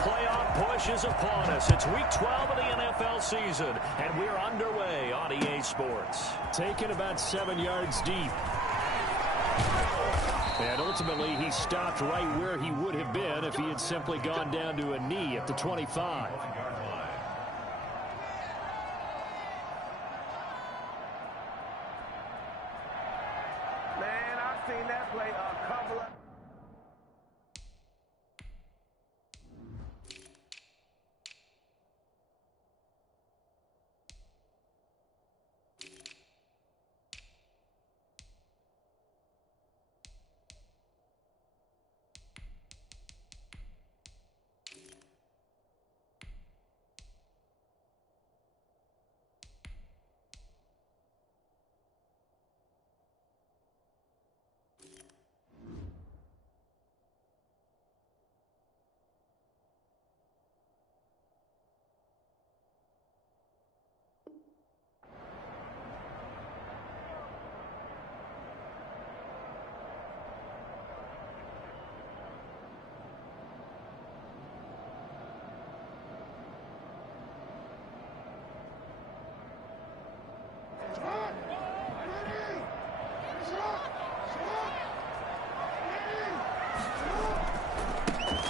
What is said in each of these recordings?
playoff push is upon us. It's Week 12 of the NFL season, and we're underway on EA Sports. Taken about 7 yards deep. And ultimately, he stopped right where he would have been if he had simply gone down to a knee at the 25. Man, I've seen that play a couple of...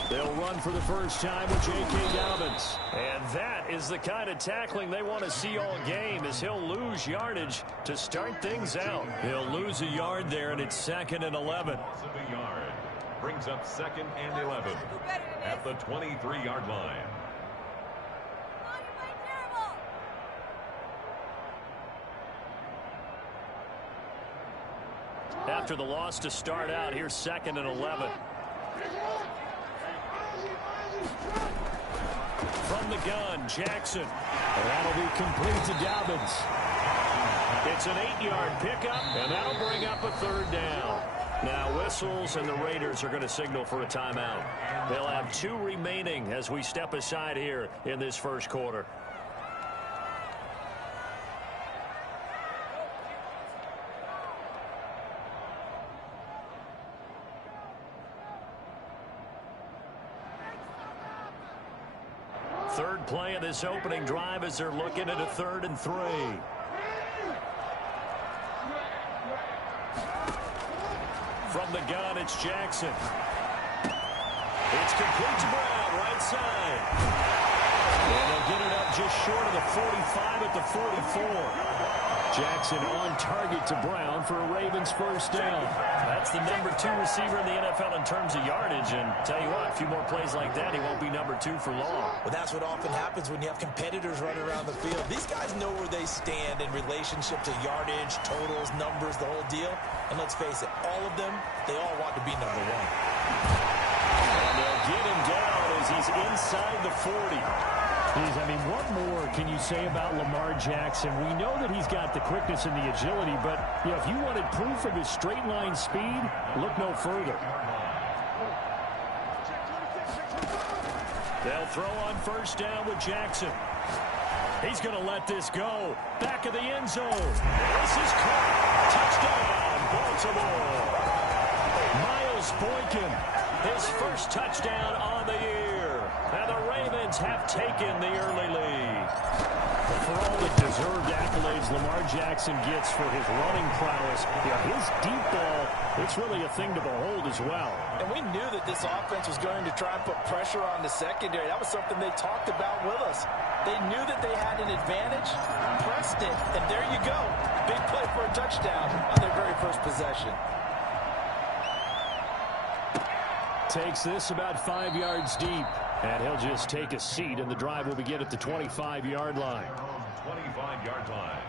They'll run for the first time with J.K. Dobbins. And that is the kind of tackling they want to see all game, as he'll lose yardage to start things out. He'll lose a yard there, and it's 2nd and 11. Loss of a yard. Brings up 2nd and 11 at the 23-yard line. After the loss to start out, here's 2nd and 11. From the gun, Jackson. That'll be complete to Dobbins. It's an 8-yard pickup, and that'll bring up a 3rd down. Now whistles, and the Raiders are going to signal for a timeout. They'll have 2 remaining as we step aside here in this first quarter. Third play of this opening drive as they're looking at a 3rd and 3. From the gun, it's Jackson. It's complete to Brown, right side. And they'll get it up just short of the 45 at the 44. Jackson on target to Brown for a Ravens first down. That's the number 2 receiver in the NFL in terms of yardage. And tell you what, a few more plays like that, he won't be number 2 for long. But that's what often happens when you have competitors running around the field. These guys know where they stand in relationship to yardage, totals, numbers, the whole deal. And let's face it, all of them, they all want to be number 1. And they'll get him down as he's inside the 40. I mean, what more can you say about Lamar Jackson? We know that he's got the quickness and the agility, but you know, if you wanted proof of his straight line speed, look no further. They'll throw on first down with Jackson. He's going to let this go. Back of the end zone. This is caught. Touchdown, Baltimore. Miles Boykin, his first touchdown on the year. And the Ravens have taken the early lead. For all the deserved accolades Lamar Jackson gets for his running prowess, his deep ball, it's really a thing to behold as well. And we knew that this offense was going to try and put pressure on the secondary. That was something they talked about with us. They knew that they had an advantage, pressed it, and there you go. Big play for a touchdown on their very first possession. Takes this about 5 yards deep. And he'll just take a seat, and the drive will begin at the 25-yard line. 25-yard line.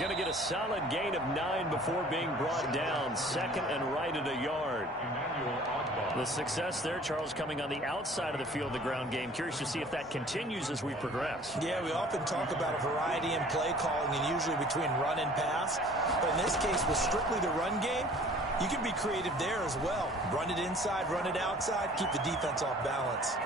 going to get a solid gain of 9 before being brought down. Second and right at a yard. The success there, Charles, coming on the outside of the field, the ground game. Curious to see if that continues as we progress. Yeah, we often talk about a variety in play calling and usually between run and pass. But in this case, with strictly the run game, you can be creative there as well. Run it inside, run it outside, keep the defense off balance.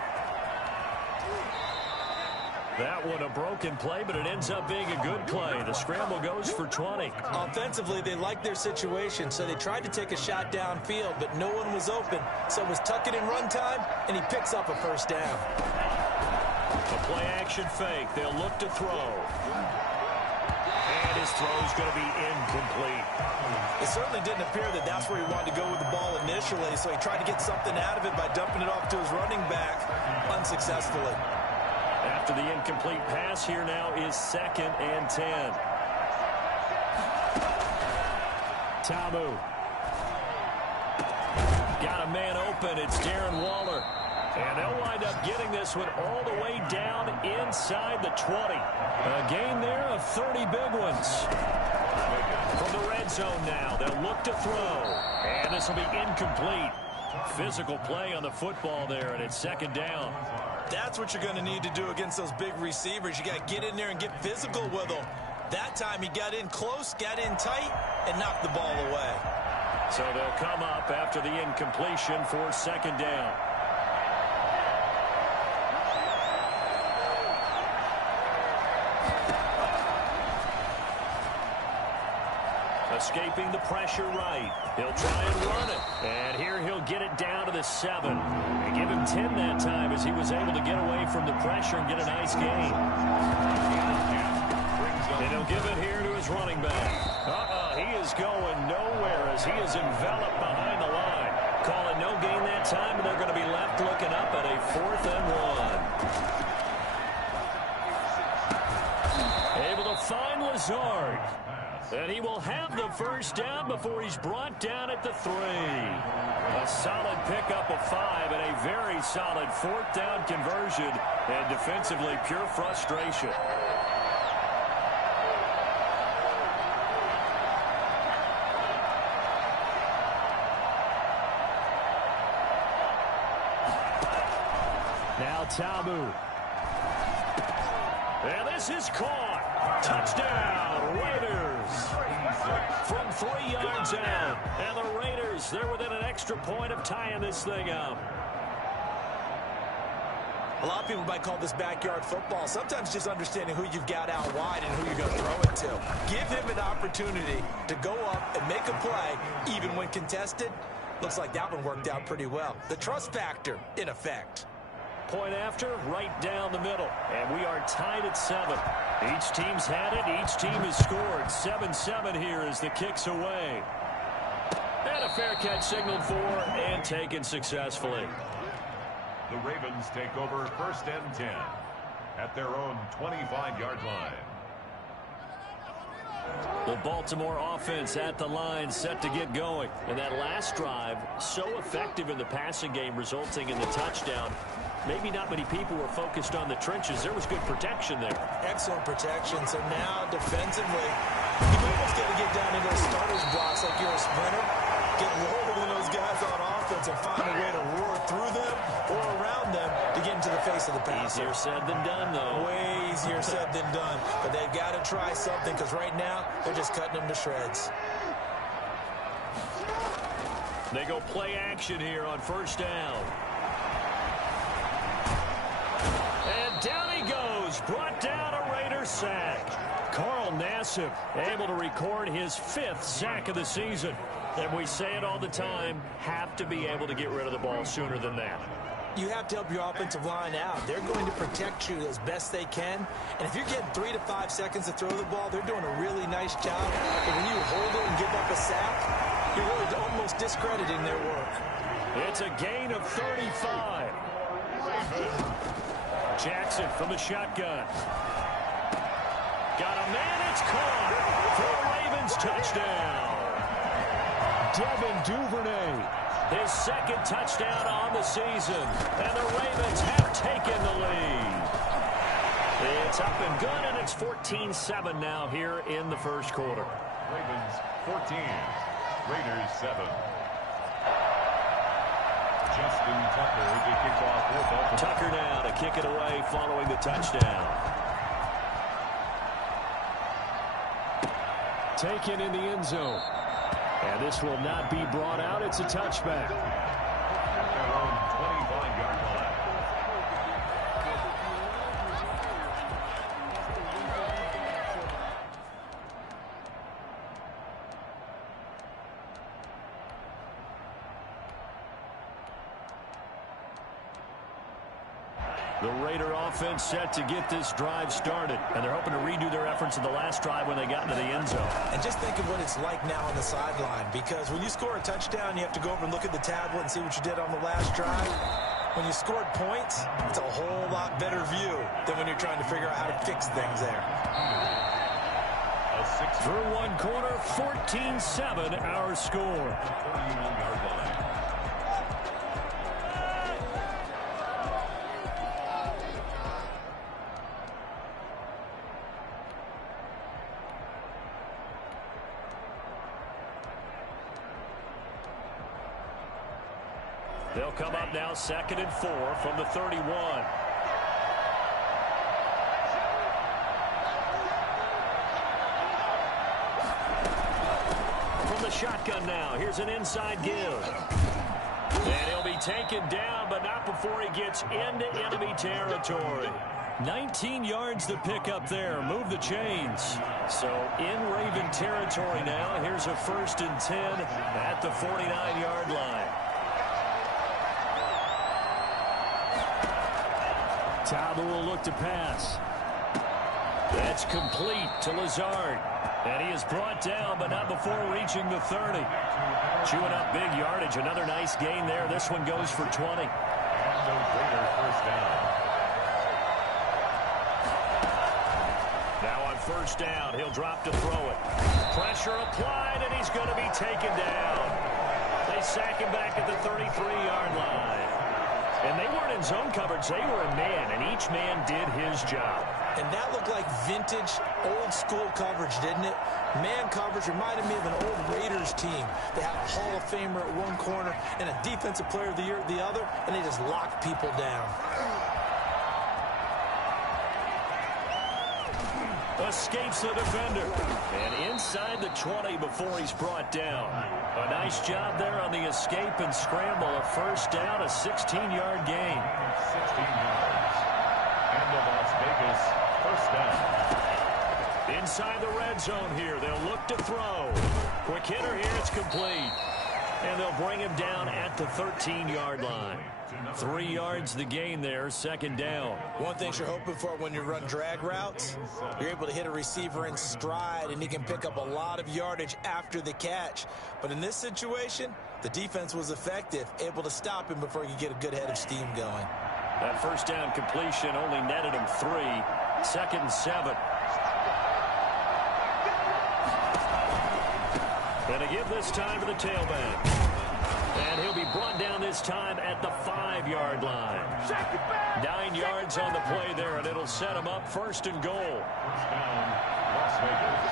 That one a broken play, but it ends up being a good play. The scramble goes for 20. Offensively, they liked their situation, so they tried to take a shot downfield, but no one was open. So it was tuck it in run time, and he picks up a first down. A play-action fake. They'll look to throw. And his throw's going to be incomplete. It certainly didn't appear that that's where he wanted to go with the ball initially, so he tried to get something out of it by dumping it off to his running back unsuccessfully. After the incomplete pass, here now is 2nd and 10. Tamu. Got a man open. It's Darren Waller. And they'll wind up getting this one all the way down inside the 20. A gain there of 30 big ones. From the red zone now, they'll look to throw. And this will be incomplete. Physical play on the football there, and it's 2nd down. That's what you're going to need to do against those big receivers. You got to get in there and get physical with them. That time he got in close, got in tight, and knocked the ball away. So they'll come up after the incompletion for 2nd down. Escaping the pressure right. He'll try and run it. And here he'll get it down to the 7. They give him 10 that time as he was able to get away from the pressure and get a nice gain. And he'll give it here to his running back. He is going nowhere as he is enveloped behind the line. Calling no gain that time, and they're going to be left looking up at a 4th and 1. Able to find Lazard. And he will have the first down before he's brought down at the 3. A solid pickup of 5 and a very solid 4th down conversion. And defensively, pure frustration. Now Tamu. And this is caught. Touchdown, Raiders. From 3 yards out. And the Raiders, they're within an extra point of tying this thing up. A lot of people might call this backyard football. Sometimes just understanding who you've got out wide and who you're going to throw it to. Give him an opportunity to go up and make a play, even when contested. Looks like that one worked out pretty well. The trust factor, in effect. Point after, right down the middle. And we are tied at 7. Each team's had it. Each team has scored. 7-7 here as the kick's away. And a fair catch signaled for and taken successfully. The Ravens take over 1st and 10 at their own 25-yard line. The Baltimore offense at the line, set to get going. And that last drive, so effective in the passing game, resulting in the touchdown. Maybe not many people were focused on the trenches. There was good protection there. Excellent protection. So now defensively, you almost got to get down into those starters blocks like you're a sprinter. Get lower than those guys on offense and find a way to roar through them or around them to get into the face of the pass. Easier said than done, though. Way easier said than done. But they've got to try something because right now they're just cutting them to shreds. They go play action here on 1st down. And down he goes, brought down a Raider sack. Carl Nassib able to record his 5th sack of the season. And we say it all the time, have to be able to get rid of the ball sooner than that. You have to help your offensive line out. They're going to protect you as best they can. And if you're getting 3 to 5 seconds to throw the ball, they're doing a really nice job. But when you hold it and give up a sack, you're really almost discrediting their work. It's a gain of 35. Jackson from the shotgun. Got a man, it's caught for a Ravens touchdown. Devin Duvernay. His 2nd touchdown on the season. And the Ravens have taken the lead. It's up and good, and it's 14-7 now here in the first quarter. Ravens 14, Raiders 7. Justin Tucker to kick off for Baltimore. Tucker now to kick it away following the touchdown. Taken in the end zone. And this will not be brought out. It's a touchback. At their own 25-yard line. The Raider offense set to get this drive started, and they're hoping to redo their efforts in the last drive when they got into the end zone. And just think of what it's like now on the sideline, because when you score a touchdown, you have to go over and look at the tablet and see what you did on the last drive. When you scored points, it's a whole lot better view than when you're trying to figure out how to fix things there. Through one quarter, 14-7 our score. 31-yard line. They'll come up now 2nd and 4 from the 31. From the shotgun now, here's an inside give. And he'll be taken down, but not before he gets into enemy territory. 19 yards to pick up there. Move the chains. So in Raven territory now, here's a 1st and 10 at the 49-yard line. Tauber will look to pass. That's complete to Lazard. And he is brought down, but not before reaching the 30. Chewing up big yardage. Another nice gain there. This one goes for 20. And the Raiders first down. Now on 1st down, he'll drop to throw it. Pressure applied, and he's going to be taken down. They sack him back at the 33-yard line. And they weren't in zone coverage. They were in man, and each man did his job. And that looked like vintage, old-school coverage, didn't it? Man coverage reminded me of an old Raiders team. They have a Hall of Famer at one corner and a Defensive Player of the Year at the other, and they just lock people down. Escapes the defender. And inside the 20 before he's brought down. A nice job there on the escape and scramble. A 1st down, a 16-yard gain. 16 yards. And the Las Vegas first down. Inside the red zone here. They'll look to throw. Quick hitter here. It's complete. And they'll bring him down at the 13-yard line. 3 yards the gain there, 2nd down. One thing you're hoping for when you run drag routes, you're able to hit a receiver in stride, and he can pick up a lot of yardage after the catch. But in this situation, the defense was effective, able to stop him before he could get a good head of steam going. That 1st down completion only netted him 3. 2nd and 7. And to give this time to the tailback. And he'll be brought down this time at the 5-yard line. 9 yards on the play there, and it'll set him up 1st and goal. First down, Las Vegas.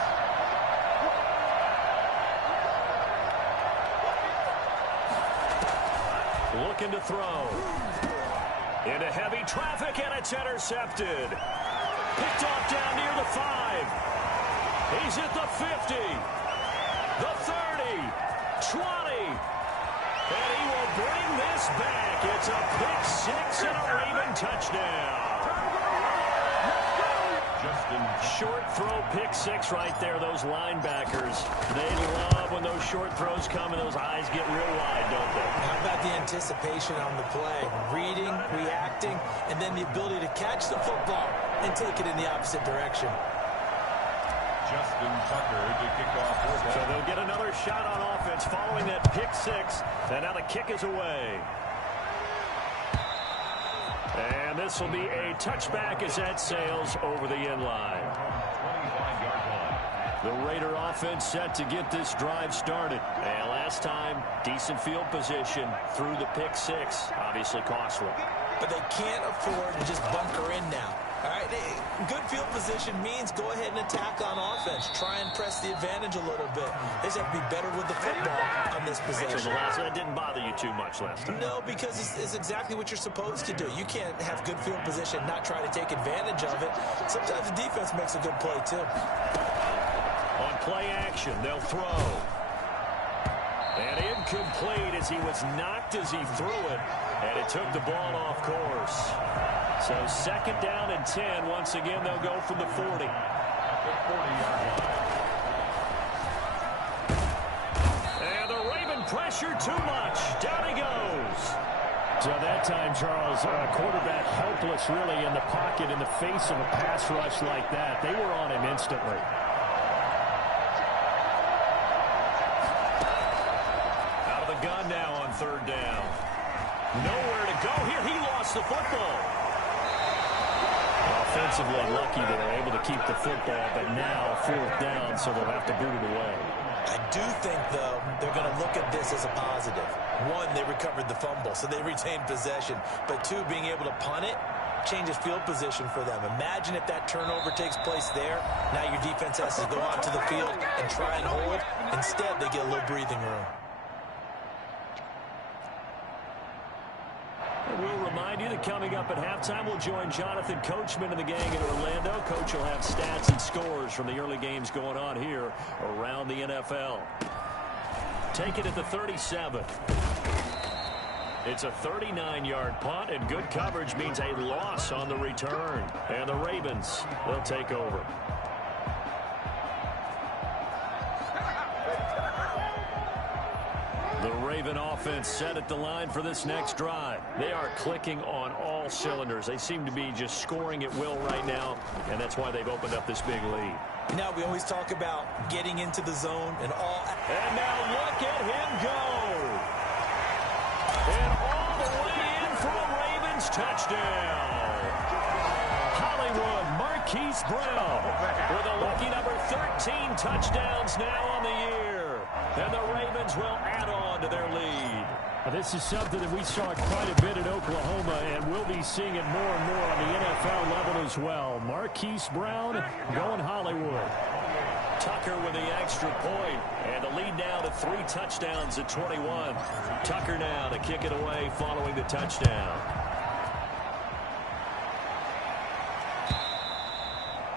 Looking to throw. Into heavy traffic, and it's intercepted. Picked off down near the 5. He's at the 50. The 30. 20. And he will bring this back. It's a pick 6 and a Raven touchdown. Short throw, pick 6 right there. Those linebackers, they love when those short throws come and those eyes get real wide, don't they? How about the anticipation on the play? Reading, reacting, and then the ability to catch the football and take it in the opposite direction. Justin Tucker to kick off. So they'll get another shot on offense following that pick 6. And now the kick is away. And this will be a touchback as that sails over the end line. 25-yard line. The Raider offense set to get this drive started. And last time, decent field position through the pick 6. Obviously costly. But they can't afford to just bunker in now. All right, good field position means go ahead and attack on offense. Try and press the advantage a little bit. They just have to be better with the football on this possession. That didn't bother you too much last time. No, because it's exactly what you're supposed to do. You can't have good field position and not try to take advantage of it. Sometimes the defense makes a good play, too. On play action, they'll throw. And incomplete as he was knocked as he threw it. And it took the ball off course. So 2nd down and 10. Once again, they'll go from the 40. And the Raven pressure too much. Down he goes. So that time, Charles, quarterback helpless really in the pocket in the face of a pass rush like that. They were on him instantly. Out of the gun now on 3rd down. Nowhere to go here. He lost the football. Offensively lucky they were able to keep the football, but now 4th down, so they'll have to boot it away. I do think, though, they're going to look at this as a positive. 1, they recovered the fumble, so they retained possession. But 2, being able to punt it changes field position for them. Imagine if that turnover takes place there. Now your defense has to go out to the field and try and hold. Instead, they get a little breathing room. We'll remind you that coming up at halftime, we'll join Jonathan Coachman and the gang in Orlando. Coach will have stats and scores from the early games going on here around the NFL. Take it at the 37. It's a 39-yard punt, and good coverage means a loss on the return. And the Ravens, they'll take over. The Raven offense set at the line for this next drive. They are clicking on all cylinders. They seem to be just scoring at will right now, and that's why they've opened up this big lead. Now we always talk about getting into the zone and all. And now look at him go. And all the way in for a Ravens touchdown. Hollywood Marquise Brown with a lucky number 13 touchdowns now on the year. And the Ravens will add on to their lead. This is something that we saw quite a bit in Oklahoma, and we'll be seeing it more and more on the NFL level as well. Marquise Brown going Hollywood. Tucker with the extra point, and the lead now to 3 touchdowns at 21. Tucker now to kick it away following the touchdown.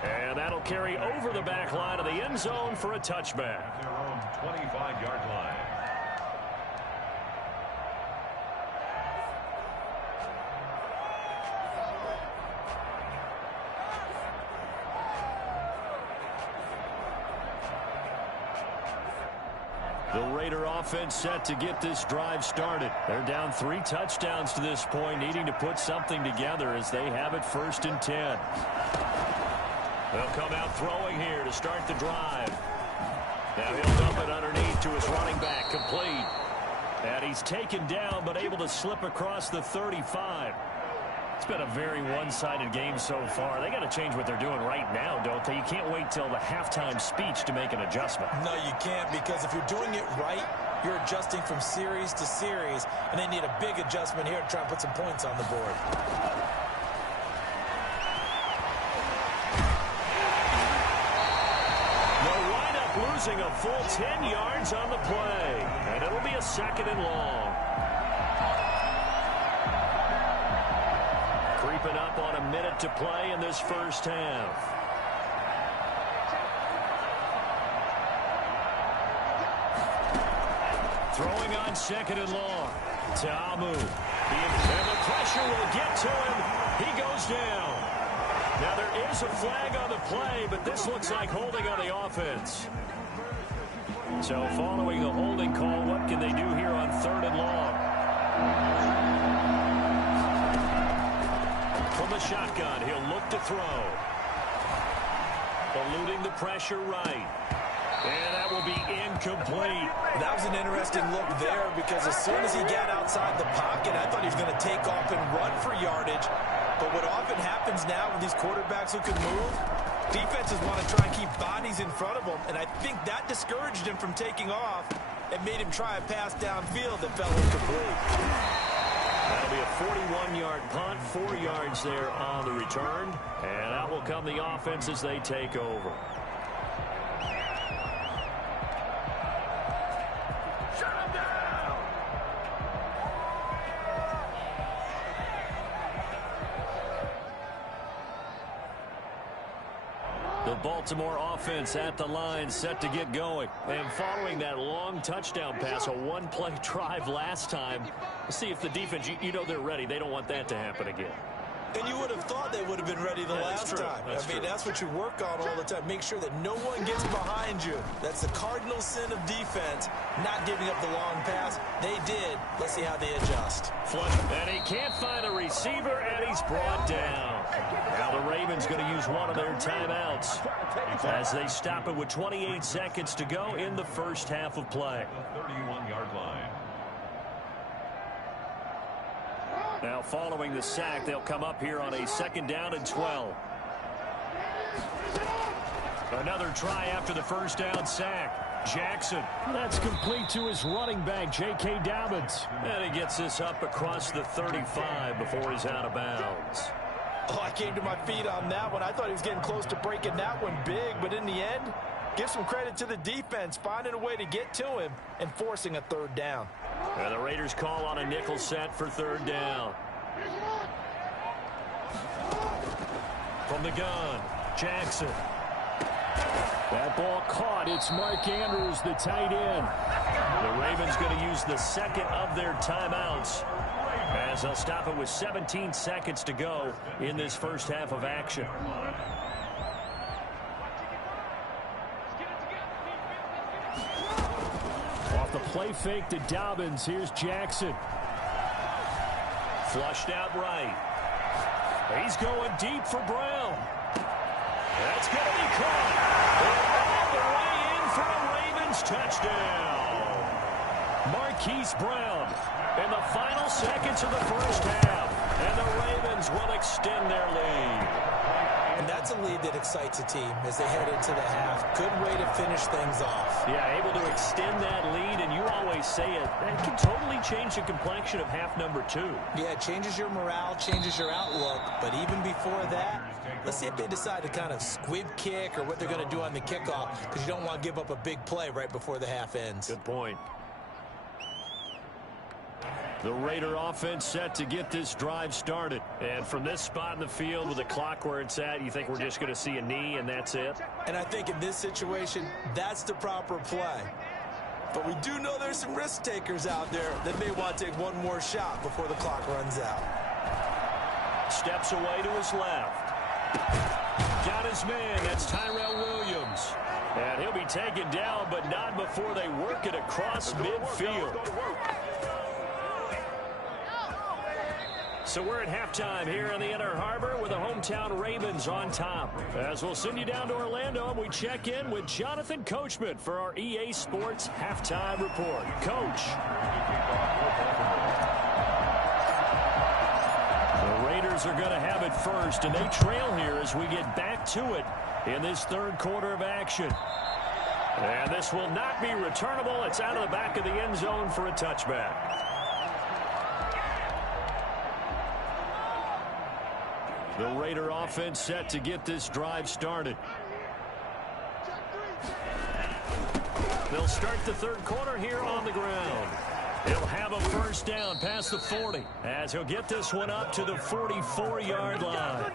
And that'll carry over the back line of the end zone for a touchback. Their own 25-yard line. The Raider offense set to get this drive started. They're down 3 touchdowns to this point, needing to put something together as they have it 1st and 10. They'll come out throwing here to start the drive. Now he'll dump it underneath to his running back, complete. And he's taken down, but able to slip across the 35. It's been a very one-sided game so far. They got to change what they're doing right now, don't they? You can't wait till the halftime speech to make an adjustment. No, you can't, because if you're doing it right, you're adjusting from series to series, and they need a big adjustment here to try and put some points on the board. They'll wind up losing a full 10 yards on the play, and it'll be a 2nd and long. Creeping up on a minute to play in this first half. Throwing on 2nd and long. Ta'amu. And the pressure will get to him. He goes down. Now there is a flag on the play, but this looks like holding on the offense. So following the holding call, what can they do here on 3rd and long? From the shotgun, he'll look to throw. Eluding the pressure right. And that will be incomplete. That was an interesting look there, because as soon as he got outside the pocket, I thought he was going to take off and run for yardage. But what often happens now with these quarterbacks who can move, defenses want to try and keep bodies in front of them, and I think that discouraged him from taking off and made him try a pass downfield that fell incomplete. That'll be a 41-yard 7-yard punt, 4 yards there on the return. And out will come the offense as they take over. The Baltimore offense at the line, set to get going. And following that long touchdown pass, a one-play drive last time, see if the defense, you know they're ready. They don't want that to happen again. And you would have thought they would have been ready the last time. I mean, that's what you work on all the time. Make sure that no one gets behind you. That's the cardinal sin of defense, not giving up the long pass. They did. Let's see how they adjust. Flush, and he can't find a receiver, and he's brought down. Now the Ravens going to use one of their timeouts as they stop it with 28 seconds to go in the first half of play. The 31-yard line. Now following the sack, they'll come up here on a 2nd down and 12. Another try after the first down sack. Jackson. That's complete to his running back, J.K. Dobbins. And he gets this up across the 35 before he's out of bounds. Oh, I came to my feet on that one. I thought he was getting close to breaking that one big, but in the end, give some credit to the defense, finding a way to get to him and forcing a 3rd down. And the Raiders call on a nickel set for 3rd down. From the gun, Jackson. That ball caught. It's Mark Andrews, the tight end. The Ravens going to use the 2nd of their timeouts as they'll stop it with 17 seconds to go in this first half of action. Off the play fake to Dobbins. Here's Jackson. Flushed out right. He's going deep for Brown. That's going to be caught. And on the way in for a Ravens touchdown. Marquise Brown in the final seconds of the first half. And the Ravens will extend their lead. And that's a lead that excites a team as they head into the half. Good way to finish things off. Yeah, able to extend that lead, and you always say it can totally change the complexion of half number 2. Yeah, it changes your morale, changes your outlook. But even before that, let's see if they decide to kind of squib kick or what they're going to do on the kickoff, because you don't want to give up a big play right before the half ends. Good point. The Raider offense set to get this drive started. And from this spot in the field with the clock where it's at, you think we're just going to see a knee and that's it? And I think in this situation, that's the proper play. But we do know there's some risk takers out there that may want to take one more shot before the clock runs out. Steps away to his left. Got his man. That's Tyrell Williams. And he'll be taken down, but not before they work it across midfield. So we're at halftime here in the Inner Harbor with the hometown Ravens on top. As we'll send you down to Orlando, and we check in with Jonathan Coachman for our EA Sports Halftime Report. Coach. The Raiders are going to have it first, and they trail here as we get back to it in this 3rd quarter of action. And this will not be returnable. It's out of the back of the end zone for a touchback. The Raider offense set to get this drive started. They'll start the 3rd quarter here on the ground. He'll have a first down past the 40 as he'll get this one up to the 44-yard line.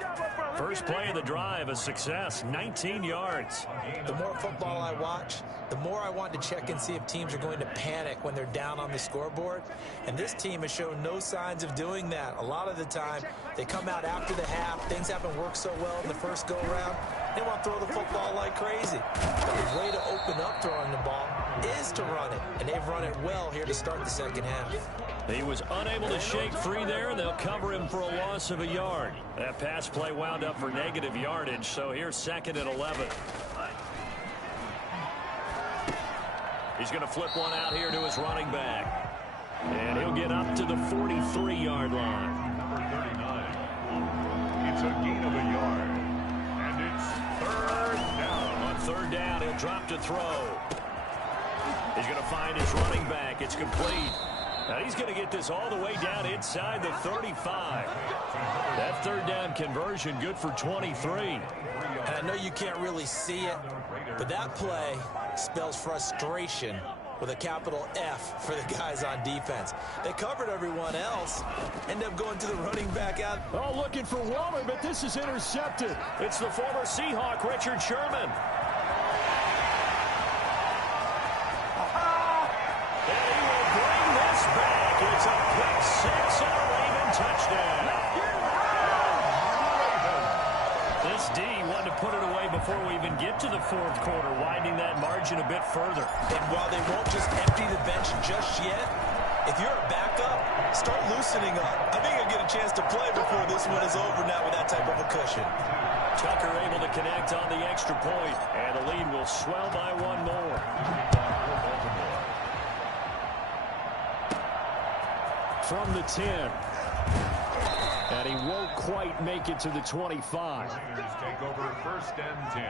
First play of the drive, a success, 19 yards. The more football I watch, the more I want to check and see if teams are going to panic when they're down on the scoreboard. And this team has shown no signs of doing that. A lot of the time, they come out after the half. Things haven't worked so well in the first go-around. They want to throw the football like crazy. But the way to open up throwing the ball is to run it. And they've run it well here to start the second half. He was unable to shake free there, and they'll cover him for a loss of a yard. That pass play wound up for negative yardage, so here's 2nd and 11. He's going to flip one out here to his running back. And he'll get up to the 43-yard line. Number 39. It's a gain of a yard. And it's 3rd down. On 3rd down, he'll drop to throw. He's going to find his running back. It's complete. Now he's going to get this all the way down inside the 35. That third down conversion good for 23. And I know you can't really see it, but that play spells frustration with a capital F for the guys on defense. They covered everyone else, end up going to the running back out. Oh, looking for Waller, but this is intercepted. It's the former Seahawk, Richard Sherman. And he will bring this back. It's a pick six and a Raven touchdown. This D wanted to put it away before we even get to the fourth quarter, widening that margin a bit further. And while they won't just empty the bench just yet, if you're a backup, start loosening up. I think you'll get a chance to play before this one is over now with that type of a cushion. Tucker able to connect on the extra point, and the lead will swell by one more. From the 10. And he won't quite make it to the 25. Raiders take over first and 10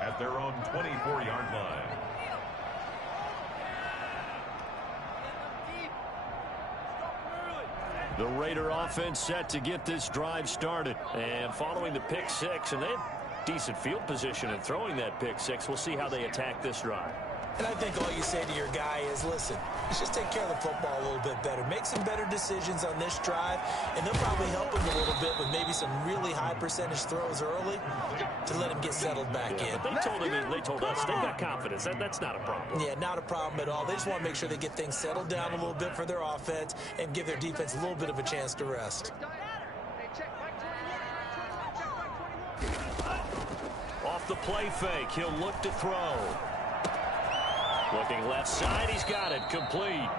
at their own 24-yard line. The Raider offense set to get this drive started. And following the pick six, and they have decent field position in throwing that pick six. We'll see how they attack this drive. And I think all you say to your guy is, listen, let's just take care of the football a little bit better. Make some better decisions on this drive, and they'll probably help him a little bit with maybe some really high percentage throws early to let him get settled back in. But they told us they got confidence. That's not a problem. Yeah, not a problem at all. They just want to make sure they get things settled down a little bit for their offense and give their defense a little bit of a chance to rest. Off the play fake, he'll look to throw. Looking left side, he's got it, complete.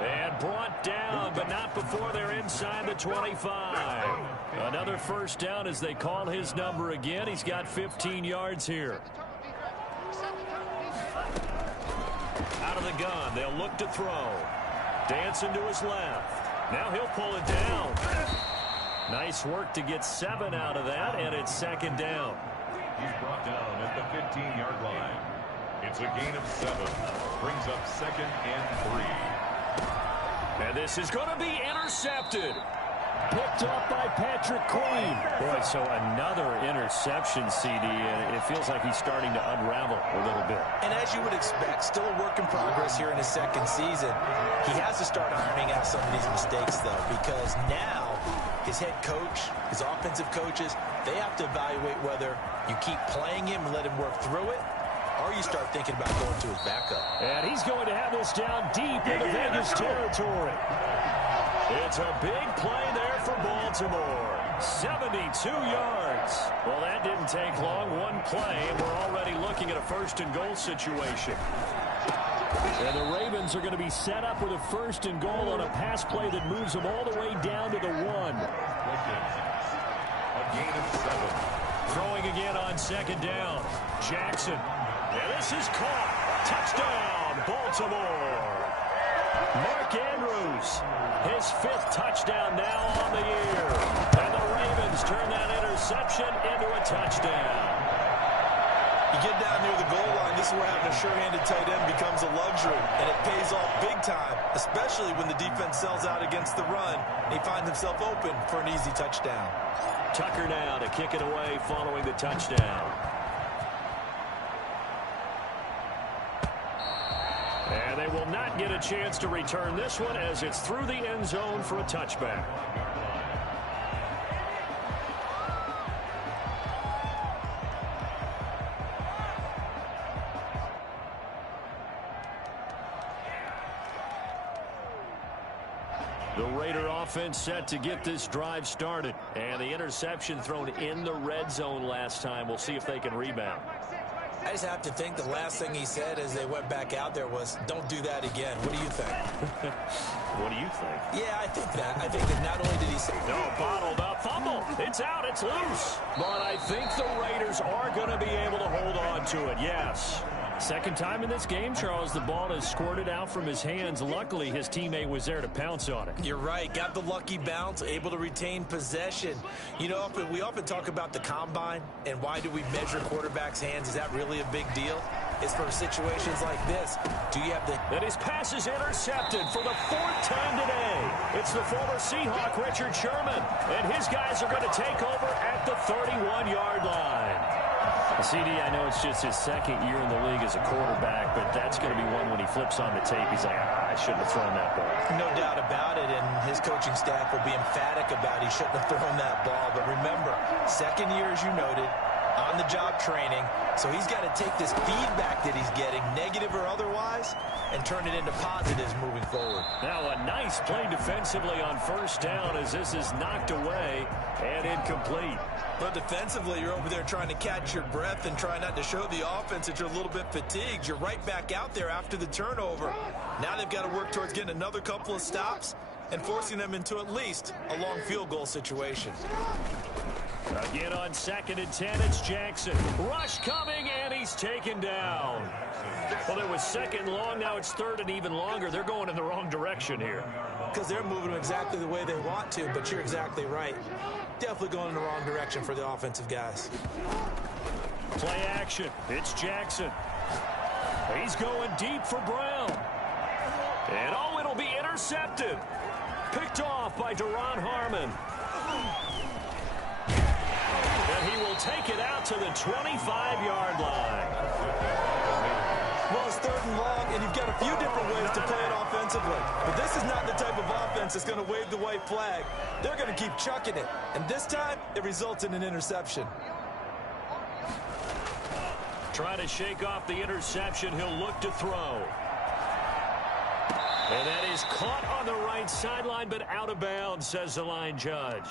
And brought down, but not before they're inside the 25. Another first down as they call his number again. He's got 15 yards here. Out of the gun, they'll look to throw. Dancing to his left. Now he'll pull it down. Nice work to get 7 out of that, and it's second down. He's brought down at the 15-yard line. It's a gain of 7. Brings up second and 3. And this is going to be intercepted. Picked up by Patrick Queen. Boy, so another interception, CD, and it feels like he's starting to unravel a little bit. And as you would expect, still a work in progress here in his second season. He has to start ironing out some of these mistakes, though, because now his head coach, his offensive coaches, they have to evaluate whether you keep playing him and let him work through it, or you start thinking about going to his backup. And he's going to have this down deep into Vegas territory. It's a big play there for Baltimore. 72 yards. Well, that didn't take long. One play, and we're already looking at a first and goal situation. And the Ravens are going to be set up with a first and goal on a pass play that moves them all the way down to the 1. A gain of 7. Throwing again on second down. Jackson. And this is caught. Touchdown, Baltimore. Mark Andrews, his 5th touchdown now on the year. And the Ravens turn that interception into a touchdown. You get down near the goal line, this is where having a sure-handed tight end becomes a luxury, and it pays off big time, especially when the defense sells out against the run, and he finds himself open for an easy touchdown. Tucker now to kick it away following the touchdown. And they will not get a chance to return this one as it's through the end zone for a touchback. The Raider offense set to get this drive started. And the interception thrown in the red zone last time. We'll see if they can rebound. I just have to think the last thing he said as they went back out there was, don't do that again. What do you think? What do you think? Yeah, I think that. I think that not only did he say... No, bottled up, fumble. It's out, it's loose. But I think the Raiders are going to be able to hold on to it, yes. Second time in this game, Charles, the ball has squirted out from his hands. Luckily, his teammate was there to pounce on it. You're right. Got the lucky bounce, able to retain possession. You know, we often talk about the combine and why do we measure quarterbacks' hands. Is that really a big deal? is for situations like this. Do you have the... And his pass is intercepted for the 4th time today. It's the former Seahawk, Richard Sherman, and his guys are going to take over at the 31-yard line. CD, I know it's just his 2nd year in the league as a quarterback, but that's going to be one when he flips on the tape. He's like, I shouldn't have thrown that ball. No doubt about it, and his coaching staff will be emphatic about he shouldn't have thrown that ball. But remember, 2nd year, as you noted, on-the-job training, so he's got to take this feedback that he's getting, negative or otherwise, and turn it into positives moving forward. Now a nice play defensively on 1st down as this is knocked away and incomplete. But defensively, you're over there trying to catch your breath and try not to show the offense that you're a little bit fatigued. You're right back out there after the turnover. Now they've got to work towards getting another couple of stops and forcing them into at least a long field goal situation. Again on 2nd and 10, it's Jackson. Rush coming, and he's taken down. Well, it was 2nd long, now it's 3rd and even longer. They're going in the wrong direction here. Because they're moving them exactly the way they want to, but you're exactly right. Definitely going in the wrong direction for the offensive guys. Play action. It's Jackson. He's going deep for Brown. And, oh, it'll be intercepted. Picked off by Duron Harmon. And he will take it out to the 25-yard line. Well, it's 3rd and long, and you've got a few different ways to play it offensively. But this is not the type of offense that's going to wave the white flag. They're going to keep chucking it. And this time, it results in an interception. Trying to shake off the interception. He'll look to throw. And that is caught on the right sideline, but out of bounds, says the line judge.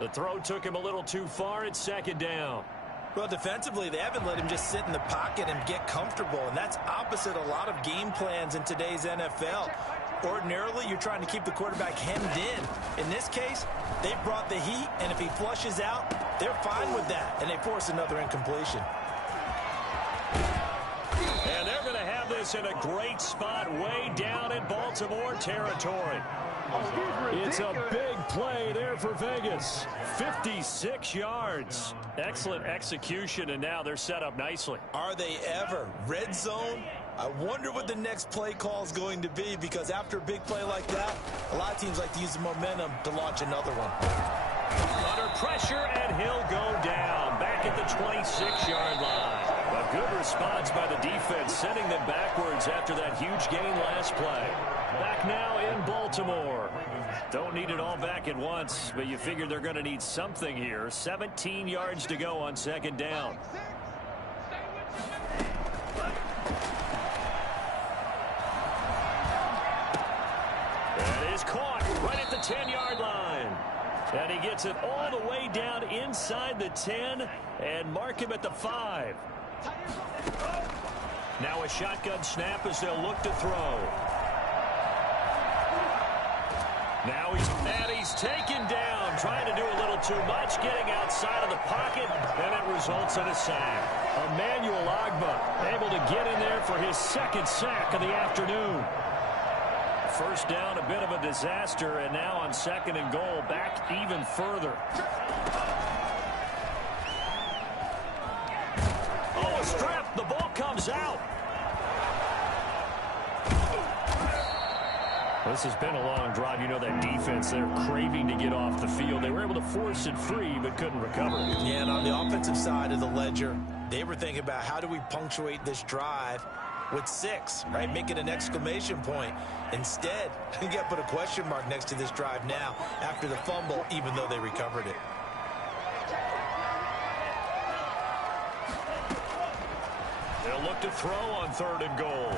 The throw took him a little too far. It's 2nd down. Well, defensively, they haven't let him just sit in the pocket and get comfortable, and that's opposite a lot of game plans in today's NFL. Ordinarily, you're trying to keep the quarterback hemmed in. In this case, they brought the heat, and if he flushes out, they're fine with that, and they force another incompletion. And they're going to have this in a great spot way down in Baltimore territory. It's a big play there for Vegas. 56 yards. Excellent execution, and now they're set up nicely. Are they ever? Red zone? I wonder what the next play call is going to be, because after a big play like that, a lot of teams like to use the momentum to launch another one. Under pressure, and he'll go down. Back at the 26-yard line. A good response by the defense, sending them backwards after that huge gain last play. Back now in Baltimore. Don't need it all back at once, but you figure they're going to need something here. 17 yards to go on 2nd down. That is caught right at the 10-yard line. And he gets it all the way down inside the 10 and mark him at the 5. Now a shotgun snap as they'll look to throw. Now he's taken down, trying to do a little too much, getting outside of the pocket, and it results in a sack. Emmanuel Ogbah able to get in there for his 2nd sack of the afternoon. 1st down, a bit of a disaster, and now on 2nd and goal, back even further. Oh, a strip. The ball comes out. This has been a long drive. You know that defense, they're craving to get off the field. They were able to force it free, but couldn't recover. Yeah, and on the offensive side of the ledger, they were thinking about how do we punctuate this drive with 6, right? Make it an exclamation point. Instead, you got to put a question mark next to this drive now after the fumble, even though they recovered it. They'll look to throw on 3rd and goal.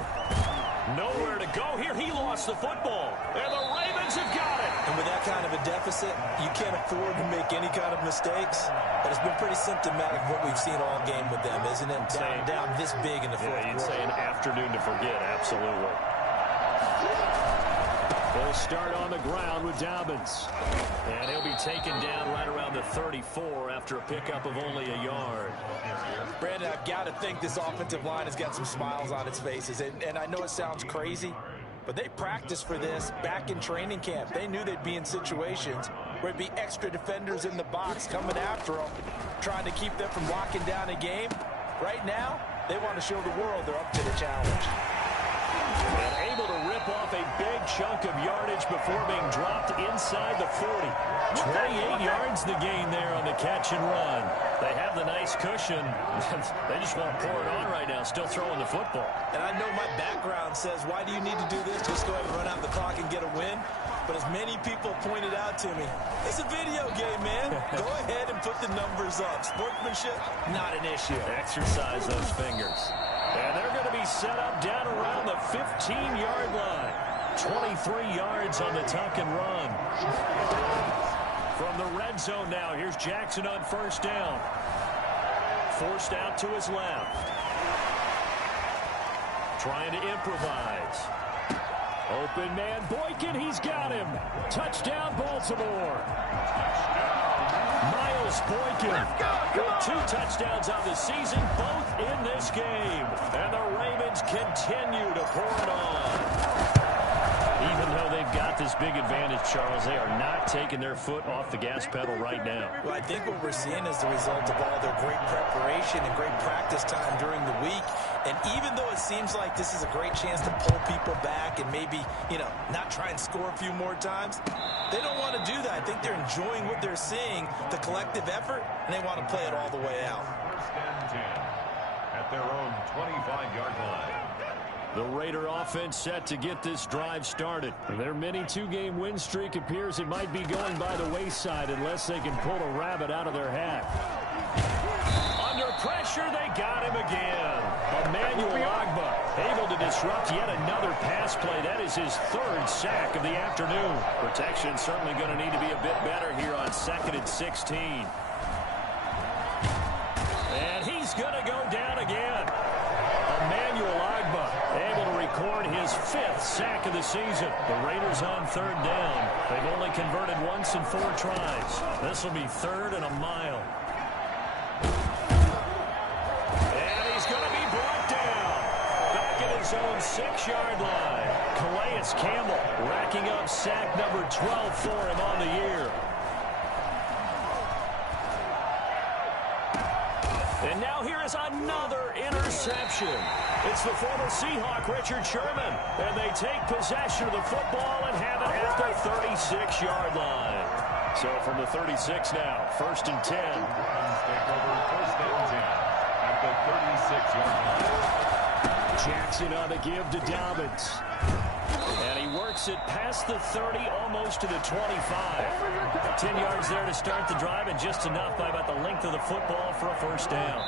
Nowhere to go here. He lost the football. And the Ravens have got it. And with that kind of a deficit, you can't afford to make any kind of mistakes. But it's been pretty symptomatic of what we've seen all game with them, isn't it? Down this big in the 4th quarter. You'd say an afternoon to forget. Absolutely. They'll start on the ground with Dobbins. And he'll be taken down right around the 34 after a pickup of only a yard. Brandon, I've got to think this offensive line has got some smiles on its faces. And I know it sounds crazy, but they practiced for this back in training camp. They knew they'd be in situations where it'd be extra defenders in the box coming after them, trying to keep them from locking down a game. Right now, They want to show the world they're up to the challenge. And able to rip off a big chunk of yardage before being dropped inside the 40. 28 yards the gain there on the catch and run. They have the nice cushion. They just want to pour it on right now, still throwing the football. And I know my background says, why do you need to do this? Just go ahead and run out the clock and get a win. But as many people pointed out to me, it's a video game, man. Go ahead and put the numbers up. Sportsmanship, not an issue. Exercise those fingers. And they're going to be set up down around the 15-yard line. 23 yards on the tuck and run. From the red zone now, here's Jackson on first down. Forced out to his left. Trying to improvise. Open man, Boykin, he's got him. Touchdown, Baltimore. Miles Boykin with 2 touchdowns on the season, both in this game. And the Ravens continue to pour it on. Even though they've got this big advantage, Charles, they are not taking their foot off the gas pedal right now. Well, I think what we're seeing is the result of all their great preparation and great practice time during the week. And even though it seems like this is a great chance to pull people back and maybe, not try and score a few more times, they don't want to do that. I think they're enjoying what they're seeing, the collective effort, and they want to play it all the way out. First and 10 at their own 25-yard line. The Raider offense set to get this drive started. Their mini 2-game win streak appears it might be going by the wayside unless they can pull a rabbit out of their hat. Under pressure, they got him again. Emmanuel Ogbah able to disrupt yet another pass play. That is his 3rd sack of the afternoon. Protection certainly going to need to be a bit better here on 2nd and 16. And he's going to go down again. Emmanuel Ogbah able to record his 5th sack of the season. The Raiders on 3rd down. They've only converted once in 4 tries. This will be 3rd and a mile. And he's going to be brought down. Back at his own 6-yard line. Calais Campbell racking up sack number 12 for him on the year. And now here is another interception. It's the former Seahawk, Richard Sherman. And they take possession of the football and have it at the 36-yard line. So from the 36 now, 1st and 10. Take over 1st and 10 at the 36-yard line. Jackson on the give to Dobbins. And he works it past the 30, almost to the 25. 10 yards there to start the drive, and just enough by about the length of the football for a 1st down.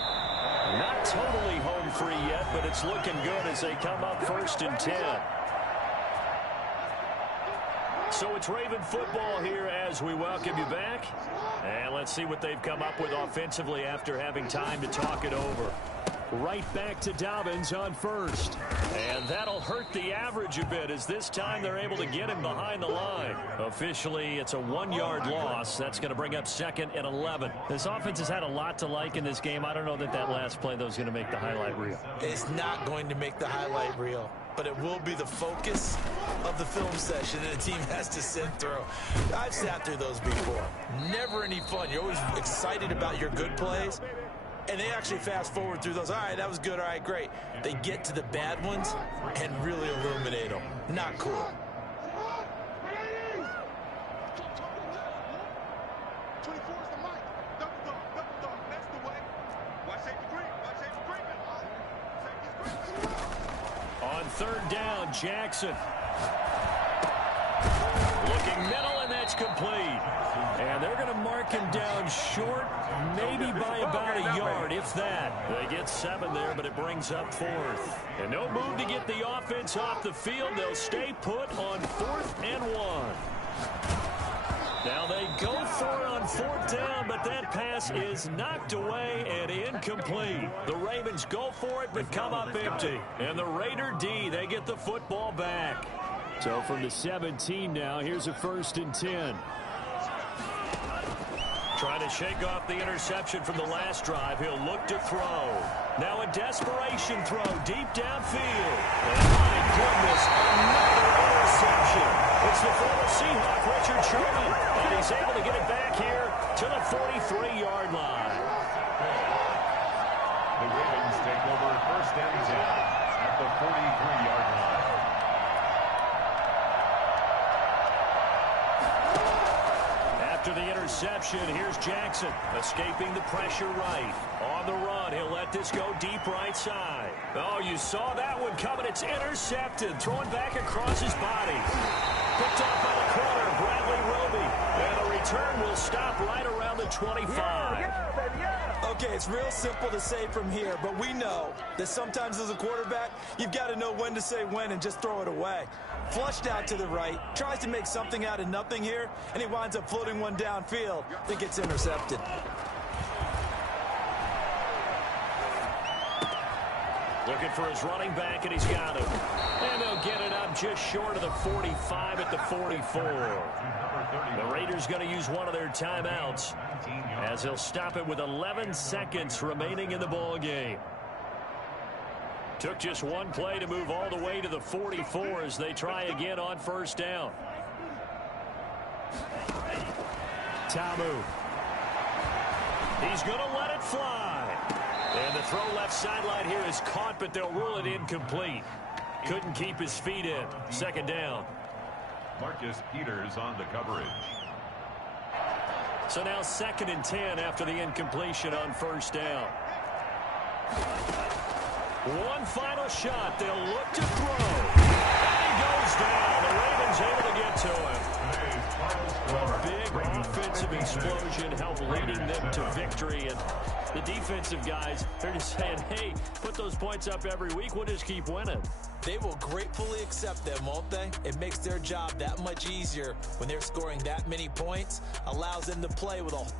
Not totally home free yet, but it's looking good as they come up 1st and 10. So it's Raven football here as we welcome you back. And let's see what they've come up with offensively after having time to talk it over. Right back to Dobbins on 1st. And that'll hurt the average a bit as this time they're able to get him behind the line. Officially, it's a 1-yard loss. That's going to bring up 2nd and 11. This offense has had a lot to like in this game. I don't know that last play, though, is going to make the highlight reel. It's not going to make the highlight reel, but it will be the focus of the film session that a team has to sit through. I've sat through those before. Never any fun. You're always excited about your good plays. And they actually fast forward through those. All right, that was good. All right, great. They get to the bad ones and really illuminate them. Not cool. On 3rd down, Jackson. Looking middle, and that's complete. And they're going to mark him down short, maybe by about a yard, if that. They get 7 there, but it brings up 4th. And no move to get the offense off the field. They'll stay put on 4th and 1. Now they go for it on 4th down, but that pass is knocked away and incomplete. The Ravens go for it, but come up empty. And the Raider D, they get the football back. So from the 17 now, here's a 1st and 10. Trying to shake off the interception from the last drive. He'll look to throw. Now a desperation throw deep downfield. And my goodness, another interception. It's the former Seahawk, Richard Sherman. And he's able to get it back here to the 43-yard line. The Ravens take over 1st and 10 at the 43-yard line. After the interception, here's Jackson, escaping the pressure right. On the run, he'll let this go deep right side. Oh, you saw that one coming. It's intercepted, throwing back across his body. Picked up by the corner, Bradley Roby. And the return will stop right around the 25. Yeah, baby, yeah. Okay, it's real simple to say from here, but we know that sometimes as a quarterback, you've got to know when to say when and just throw it away. Flushed out to the right, tries to make something out of nothing here, and he winds up floating one downfield that gets intercepted. Looking for his running back, and he's got him. And they'll get it up just short of the 45 at the 44. The Raiders going to use one of their timeouts as he'll stop it with 11 seconds remaining in the ball game. Took just one play to move all the way to the 44 as they try again on 1st down. Tamu. He's going to let it fly. And the throw left sideline here is caught, but they'll rule it incomplete. Couldn't keep his feet in. 2nd down. Marcus Peters on the coverage. So now 2nd and 10 after the incompletion on 1st down. One final shot. They'll look to throw. And he goes down. The Ravens able to get to him. A big offensive explosion helped leading them to victory. And the defensive guys, they're just saying, hey, put those points up every week. We'll just keep winning. They will gratefully accept them, won't they? It makes their job that much easier when they're scoring that many points, allows them to play with a